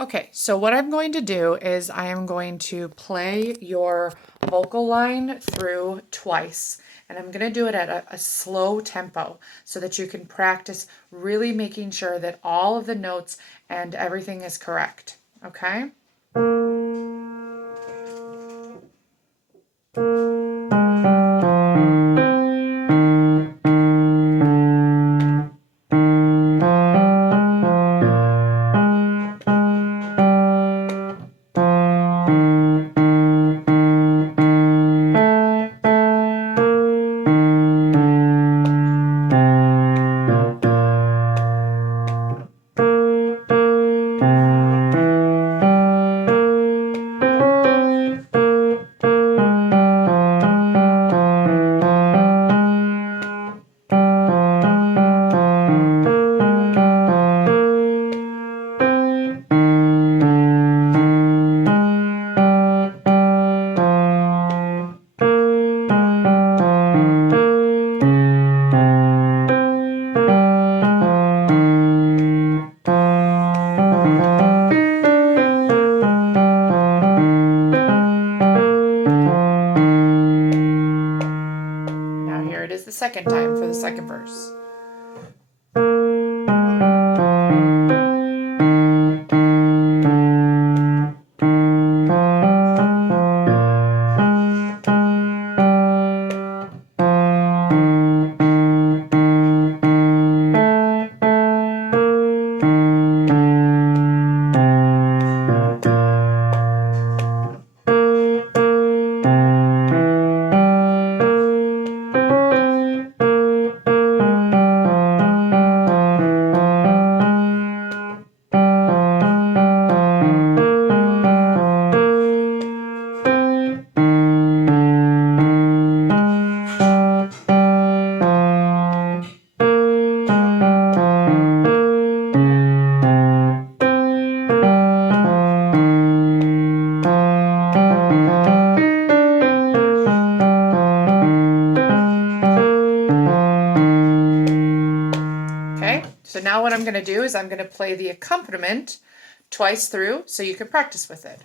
Okay, so what I'm going to do is I am going to play your vocal line through twice, and I'm going to do it at a slow tempo so that you can practice really making sure that all of the notes and everything is correct. Okay? Now here it is the second time for the second verse. Okay, so now what I'm going to do is I'm going to play the accompaniment twice through so you can practice with it.